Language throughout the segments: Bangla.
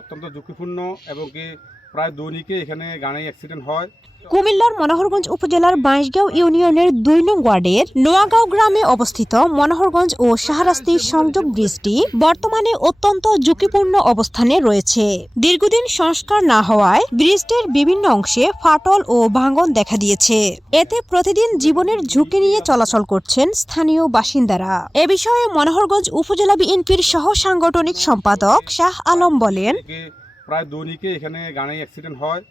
অত্যন্ত ঝুঁকিপূর্ণ এবং কি প্রায় দৈনিকে এখানে গাড়ি অ্যাক্সিডেন্ট হয়। কুমিল্লার মনোহরগঞ্জ উপজেলার বাইশগাঁও ইউনিয়নের ২ নং ওয়ার্ডের নোয়াগাঁও গ্রামে অবস্থিত মনোহরগঞ্জ ও শাহরাস্তি সংযোগ ব্রিজটি বর্তমানে অত্যন্ত ঝুঁকিপূর্ণ অবস্থানে রয়েছে। দীর্ঘদিন সংস্কার না হওয়ায় ব্রিজটির বিভিন্ন অংশে ফাটল ও ভাঙন দেখা দিয়েছে। এতে প্রতিদিন জীবনের ঝুঁকি নিয়ে চলাচল করছেন স্থানীয় বাসিন্দারা। এ বিষয়ে মনোহরগঞ্জ উপজেলা বিএনপির সহ সাংগঠনিক সম্পাদক শাহ আলম বলেন, প্রায় দৈনিকে এখানে গাড়ি অ্যাক্সিডেন্ট হয়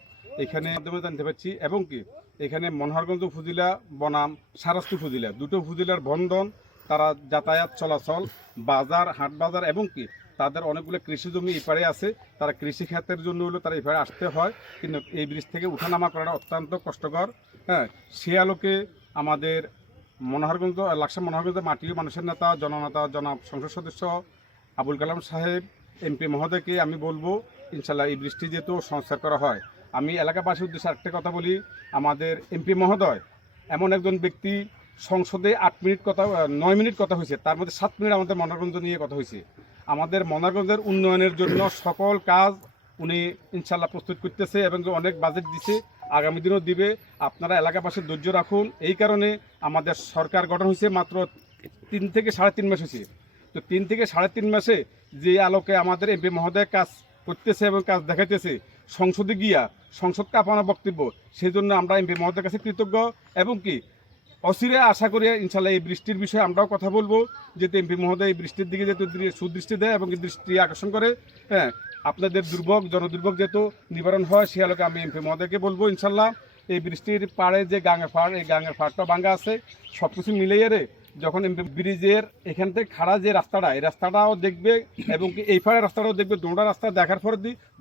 এখানে মাধ্যমে জানতে পারছি এবং কি এখানে মনোহরগঞ্জ উপজেলা বনাম শাহরাস্তি উপজেলা দুটো উপজেলার বন্ধন, তারা যাতায়াত চলাচল বাজার হাট বাজার এবং কি তাদের অনেকগুলো কৃষি জমি এপারে আছে, তারা কৃষি খাতের জন্য হলো তারা এপারে আসতে হয়, কিন্তু এই ব্রিজ থেকে উঠানামা করাটা অত্যন্ত কষ্টকর। হ্যাঁ, সে আলোকে আমাদের মনোহরগঞ্জ লাকসা মনোহরগঞ্জের মাটির মানুষের নেতা জননেতা জনাব সংসদ সদস্য আবুল কালাম সাহেব এমপি মহোদয়কে আমি বলবো ইনশাল্লাহ এই বৃষ্টি যেহেতু সংস্কার করা হয়। আমি এলাকাবাসীর উদ্দেশ্যে আরেকটা কথা বলি, আমাদের এমপি মহোদয় এমন একজন ব্যক্তি, সংসদে 9 মিনিট কথা হয়েছে, তার মধ্যে 7 মিনিট আমাদের মনোহরগঞ্জ নিয়ে কথা হয়েছে। আমাদের মনোহরগঞ্জের উন্নয়নের জন্য সকল কাজ উনি ইনশাল্লাহ প্রস্তুত করতেছে এবং অনেক বাজেট দিছে, আগামী দিনও দিবে। আপনারা এলাকাবাসীর ধৈর্য রাখুন। এই কারণে আমাদের সরকার গঠন হয়েছে মাত্র 3 থেকে 3.5 মাস হয়েছে। তো 3 থেকে 3.5 মাসে যে আলোকে আমাদের এমপি মহোদয় কাজ করতেছে এবং কাজ দেখাইতেছে, সংসদে গিয়া সংসদকে আপনার বক্তব্য, সেই জন্য আমরা এমপি মহোদয়ের কাছে কৃতজ্ঞ এবং কি অচিরে আশা করি ইনশাল্লাহ এই বৃষ্টির বিষয়ে আমরাও কথা বলবো, যেহেতু এমপি মহোদয় এই বৃষ্টির দিকে যেহেতু সুদৃষ্টি দেয় এবং দৃষ্টি আকর্ষণ করে। হ্যাঁ, আপনাদের দুর্ভোগ জনদুর্ভোগ যেহেতু নিবারণ হয়, সে আলোকে আমি এমপি মহোদয়কে বলবো ইনশাল্লাহ এই বৃষ্টির পাড়ে যে গাঙের ফাড়, এই গাঙের ফাড়টা ভাঙ্গা আছে, সব কিছু মিলিয়ে রে যখন ব্রিজের এখান থেকে খাড়া যে রাস্তাটা, এই রাস্তাটাও দেখবে এবং কি এই ফাড়ের রাস্তাটাও দেখবে। দোঁড়া রাস্তা দেখার পর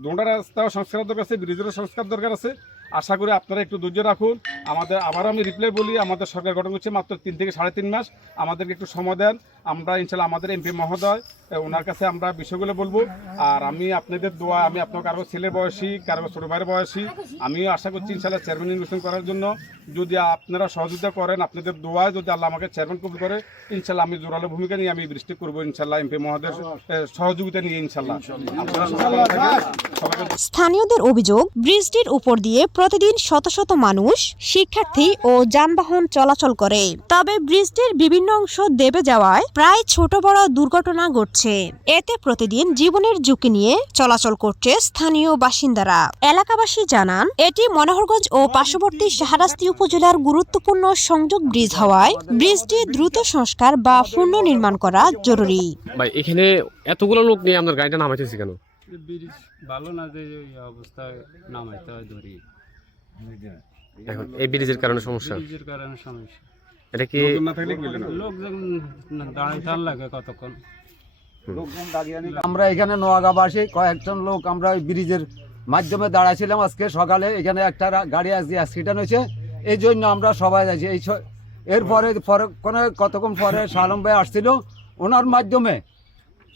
দোঁড়া রাস্তাও সংস্কার দরকার আছে, ব্রিজেরও সংস্কার দরকার আছে। আশা করি আপনারা একটু ধৈর্য রাখুন। আবারও আমি রিপ্লাই বলি, আমাদের সরকার গঠন করছে মাত্র 3 থেকে 3.5 মাস, আমাদেরকে একটু সময় দেন। আমরা ইনশাল্লাহ আমাদের এমপি মহোদয় ওনার কাছে আমরা বিষয়গুলো বলবো। আর আমি আপনাদের দোয়া, আমি আপনার কারো ছেলে বয়সী, কারো ছোটো ভাইয়ের বয়সী, আমিও আশা করছি ইনশাল্লাহ চেয়ারম্যান নির্বাচন করার জন্য যদি আপনারা সহযোগিতা করেন, আপনাদের দোয়ায় যদি আল্লাহ আমাকে চেয়ারম্যান কবুল করে, ইনশাল্লাহ আমি জোরালো ভূমিকা নিয়ে আমি বৃষ্টি করবো ইনশাল্লাহ, এমপি মহোদয়ের সহযোগিতা নিয়ে ইনশাল্লাহ। স্থানীয়দের অভিযোগ, ব্রিজটির উপর দিয়ে প্রতিদিন শত শত মানুষ, শিক্ষার্থী ও যানবাহন চলাচল করে। তবে ব্রিজটির বিভিন্ন অংশ দেবে যাওয়ায় প্রায় ছোট বড় দুর্ঘটনা ঘটছে। এতে প্রতিদিন জীবনের ঝুঁকি নিয়ে চলাচল করছে স্থানীয় বাসিন্দারা। এলাকাবাসী জানান, এটি মনোহরগঞ্জ ও পার্শ্ববর্তী শাহরাস্তি উপজেলার গুরুত্বপূর্ণ সংযোগ ব্রিজ হওয়ায় ব্রিজটি দ্রুত সংস্কার বা পুনর্নির্মাণ করা জরুরি। ভাই, এখানে এতগুলো লোক নিয়ে আপনার গাড়িটা নামাইতেছি কেন? ব্রিজ ভালো না, যে এই অবস্থায় নামাইতে হয় ধরি। এখন এই ব্রিজের কারণে সমস্যা, ব্রিজের কারণে সমস্যা। এটা কি লোকজন দাঁড়াইতে লাগে কতক্ষণ। আমরা এখানে নোয়াগাঁবাসী কয়েকজন লোক আমরা ওই ব্রিজের মাধ্যমে দাঁড়াইছিলাম। আজকে সকালে এখানে একটা গাড়ি আজকে অ্যাক্সিডেন্ট হয়েছে, এই জন্য আমরা সবাই যাচ্ছি। এরপরে কতক্ষণ পরে শালম ভাই আসছিল, ওনার মাধ্যমে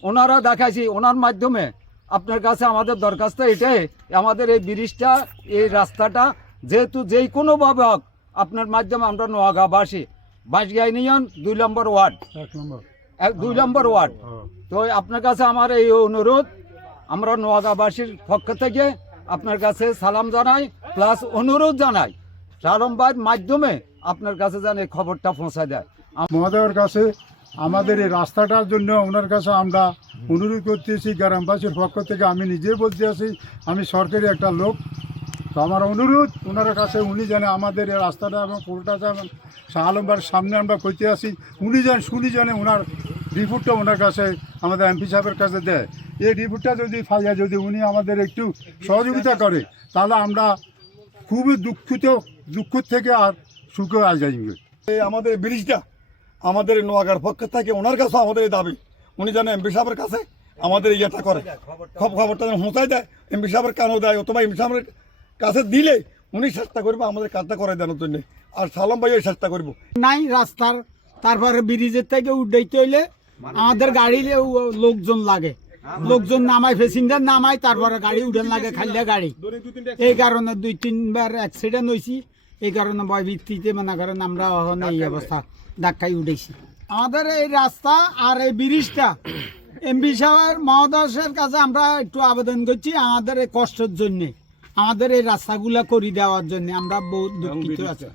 ওনারা দেখাইছি, ওনার মাধ্যমে আপনার কাছে আমাদের দরখাস্ত এটাই, আমাদের এই ব্রিজটা, এই রাস্তাটা যেহেতু যেই কোনোভাবে হোক আপনার মাধ্যমে আমরা নোয়াগাঁবাসী, বাইশগাঁও ইউনিয়ন 2 নম্বর ওয়ার্ড, 2 নম্বর ওয়ার্ড, তো আপনার কাছে আমার এই অনুরোধ, আমরা নোয়াগাঁবাসীর পক্ষ থেকে আপনার কাছে সালাম জানাই, প্লাস অনুরোধ জানাই শালম ভাইয়ের মাধ্যমে আপনার কাছে যেন এই খবরটা পৌঁছায় দেয়। মহোদয়ের কাছে আমাদের এই রাস্তাটার জন্য ওনার কাছে আমরা অনুরোধ করতেছি, গ্রামবাসীর পক্ষ থেকে আমি নিজে বলতে আছি, আমি সরকারি একটা লোক, তো আমার অনুরোধ ওনার কাছে, উনি জানে আমাদের এই রাস্তাটা এবং পুরোটা যেমন শাহ আলমবার সামনে আমরা করতে আসি, শুনি জানে ওনার রিপোর্টটা ওনার কাছে আমাদের এমপি সাহেবের কাছে দেয়। এই রিপোর্টটা যদি পাইয়া যদি উনি আমাদের একটু সহযোগিতা করে, তাহলে আমরা খুবই দুঃখ থেকে আর সুখে আস যাইবে। এই আমাদের ব্রিজটা আমাদের নোয়াগাঁর পক্ষ থেকে ওনার কাছে আমাদের দাবি, উনি যেন এমপি সাহেবের কাছে আমাদের ইয়েটা করে, খবরটা যেন পৌঁছায় দেয়, এমপি সাহেবের কানও দেয়, অথবা এমপি সাহেবের কাছে দিলে উনি চেষ্টা করবো আমাদের কাজটা করে দেওয়ার জন্য, আর সালাম ভাইও চেষ্টা করবো। নাই রাস্তার, তারপরে ব্রিজের থেকে উঠাইতে হইলে আমাদের গাড়ি লোকজন লাগে, লোকজন নামায়, প্যাসেঞ্জার নামায়, তারপরে গাড়ি উঠান লাগে, খাইলে গাড়ি। এই কারণে 2-3 বার অ্যাক্সিডেন্ট হয়েছি, এই কারণে ভয় ভিত্তিতে মনে করেন আমরা এই অবস্থা ধাক্কায় উঠেছি। আমাদের এই রাস্তা আর এই ব্রিজটা এমপি সাহেব মহোদয়ের কাছে আমরা একটু আবেদন করছি আমাদের এই কষ্টের জন্য, আমাদের এই রাস্তাগুলা করে দেওয়ার জন্য আমরা বহুত দুঃখিত আছি।